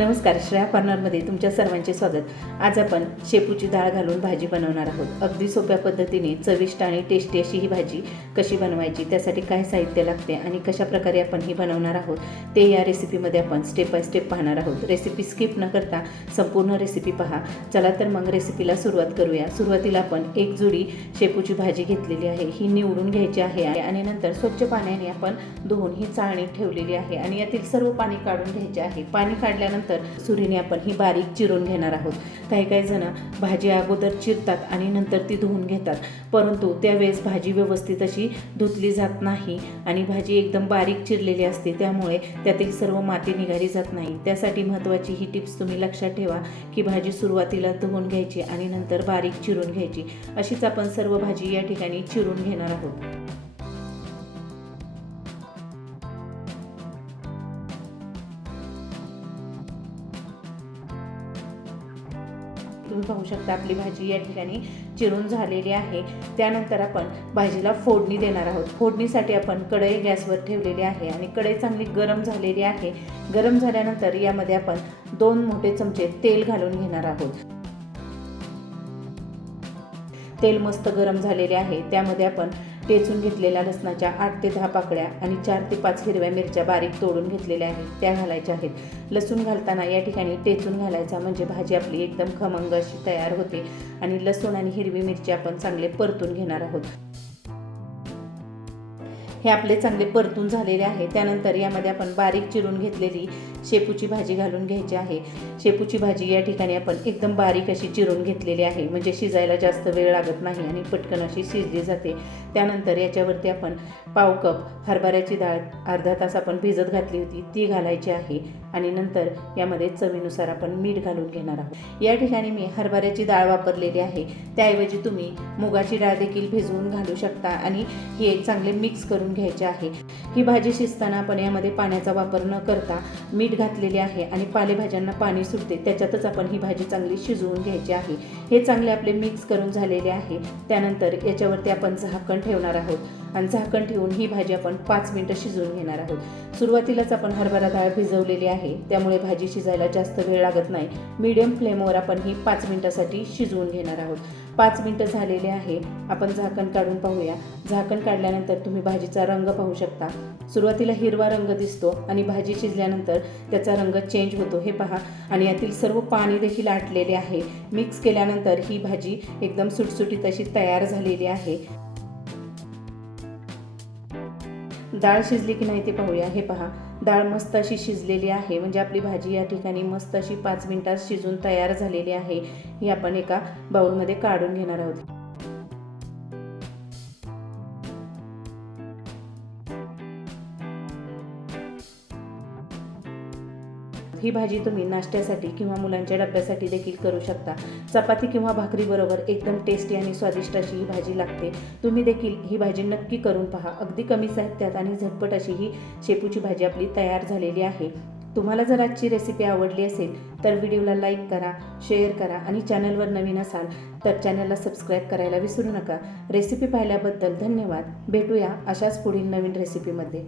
नमस्कार श्रेया कॉर्नरमध्ये तुमच्या सर्वांचे स्वागत. आज आपण शेपूची डाळ घालून भाजी बनवणार आहोत. अगदी सोप्या पद्धतीने चविष्ट आणि टेस्टी अशी ही भाजी कशी बनवायची त्यासाठी काय साहित्य लागते आणि कशा प्रकारे आपण ही बनवणार आहोत ते या रेसिपीमध्ये आपण स्टेप बाय स्टेप पाहणार आहोत. रेसिपी स्किप न करता संपूर्ण रेसिपी पहा. चला तर मग रेसिपीला सुरुवात करूया. सुरुवातीला आपण एक जुडी शेपूची भाजी घेतलेली आहे. ही निवडून घ्यायची आहे आणि नंतर स्वच्छ पाण्याने आपण धुवून ही चाळणी ठेवलेली आहे आणि यातील सर्व पाणी काढून घ्यायचे आहे. पाणी काढल्यानंतर सुरीने आपण ही बारीक चिरून घेणार आहोत. काही काही जण भाजी अगोदर चिरतात आणि नंतर ती धुवून घेतात. परंतु त्यावेळेस भाजी व्यवस्थित अशी धुतली जात नाही आणि भाजी एकदम बारीक चिरलेली असते. त्यामुळे त्यातील सर्व माती निघाली जात नाही. त्यासाठी महत्त्वाची ही टिप्स तुम्ही लक्षात ठेवा की भाजी सुरुवातीला धुवून घ्यायची आणि नंतर बारीक चिरून घ्यायची. अशीच आपण सर्व भाजी या ठिकाणी चिरून घेणार आहोत. तुम्ही पाहू शकता. आपली भाजी या ठिकाणी चिरून झालेली आहे. त्यानंतर आपण भाजीला फोडणी देणार आहोत. फोडणीसाठी आपण कढई गॅसवर ठेवलेली आहे आणि कढई चांगली गरम झालेली आहे. गरम झाल्यानंतर यामध्ये आपण दोन मोठे चमचे तेल घालून घेणार आहोत. तेल मस्त गरम झालेले आहे. त्यामध्ये आपण टेचून घेतलेल्या लसणाच्या आठ ते दहा पाकळ्या आणि चार ते पाच हिरव्या मिरच्या बारीक तोडून घेतलेल्या आहेत. त्या घालायच्या आहेत. लसूण घालताना या ठिकाणी टेचून घालायचा म्हणजे भाजी आपली एकदम खमंग अशी तयार होते आणि लसूण आणि हिरवी मिरची आपण चांगले परतून घेणार आहोत. हे आपले चांगले परतून झालेले आहे. त्यानंतर यामध्ये आपण बारीक चिरून घेतलेली शेपूची भाजी घालून घ्यायची आहे. शेपूची भाजी या ठिकाणी आपण एकदम बारीक अशी चिरून घेतलेली आहे. म्हणजे शिजायला जास्त वेळ लागत नाही आणि पटकन अशी शिजली जाते. त्यानंतर याच्यावरती आपण पाव कप हरभऱ्याची डाळ अर्धा तास आपण भिजत घातली होती ती घालायची आहे. आणि नंतर यामध्ये चवीनुसार आपण मीठ घालून घेणार आहोत. या ठिकाणी मी हरभऱ्याची डाळ वापरलेली आहे. त्याऐवजी तुम्ही मुगाची डाळ देखील भिजवून घालू शकता आणि हे चांगले मिक्स करून घ्यायचे आहे. ही भाजी शिजताना आपण यामध्ये पाण्याचा वापर न करता मीठ घातलेले आहे आणि पालेभाज्यांना पाणी सुटते त्याच्यातच आपण ही भाजी चांगली शिजवून घ्यायची आहे. हे चांगले आपले मिक्स करून झालेले आहे. त्यानंतर याच्यावरती आपण झाकण ठेवणार आहोत. आणि झाकण ठेवून ही भाजी आपण पाच मिनटं शिजवून घेणार आहोत. सुरुवातीलाच आपण हरभरा डाळ भिजवलेली आहे. त्यामुळे भाजी शिजायला जास्त वेळ लागत नाही. मीडियम फ्लेमवर आपण ही पाच मिनटासाठी शिजवून घेणार आहोत. पाच मिनटं झालेले आहे. आपण झाकण काढून पाहूया. झाकण काढल्यानंतर तुम्ही भाजीचा रंग पाहू शकता. सुरुवातीला हिरवा रंग दिसतो आणि भाजी शिजल्यानंतर त्याचा रंग चेंज होतो हे पहा. आणि यातील सर्व पाणी देखील आटलेले आहे. मिक्स केल्यानंतर ही भाजी एकदम सुटसुटीत अशी तयार झालेली आहे. डाळ शिजली की नाही ते पाहूया. हे पहा. डाळ मस्त अशी शिजलेली आहे. म्हणजे आपली भाजी या ठिकाणी मस्त अशी पाच मिनिटात शिजून तयार झालेली आहे. ही आपण एका बाउलमध्ये काढून घेणार आहोत. ही भाजी तुम्ही नाश्त्यासाठी किंवा मुलांच्या डब्यासाठी देखील करू शकता. चपाती किंवा भाकरीबरोबर एकदम टेस्टी आणि स्वादिष्ट अशी ही भाजी लागते. तुम्ही देखील ही भाजी नक्की करून पहा. अगदी कमी साहित्यात आणि झटपट अशी ही शेपूची भाजी आपली तयार झालेली आहे. तुम्हाला जर आजची रेसिपी आवडली असेल तर व्हिडिओला लाईक करा शेअर करा आणि चॅनलवर नवीन असाल तर चॅनलला सबस्क्राईब करायला विसरू नका. रेसिपी पाहिल्याबद्दल धन्यवाद. भेटूया अशाच पुढील नवीन रेसिपीमध्ये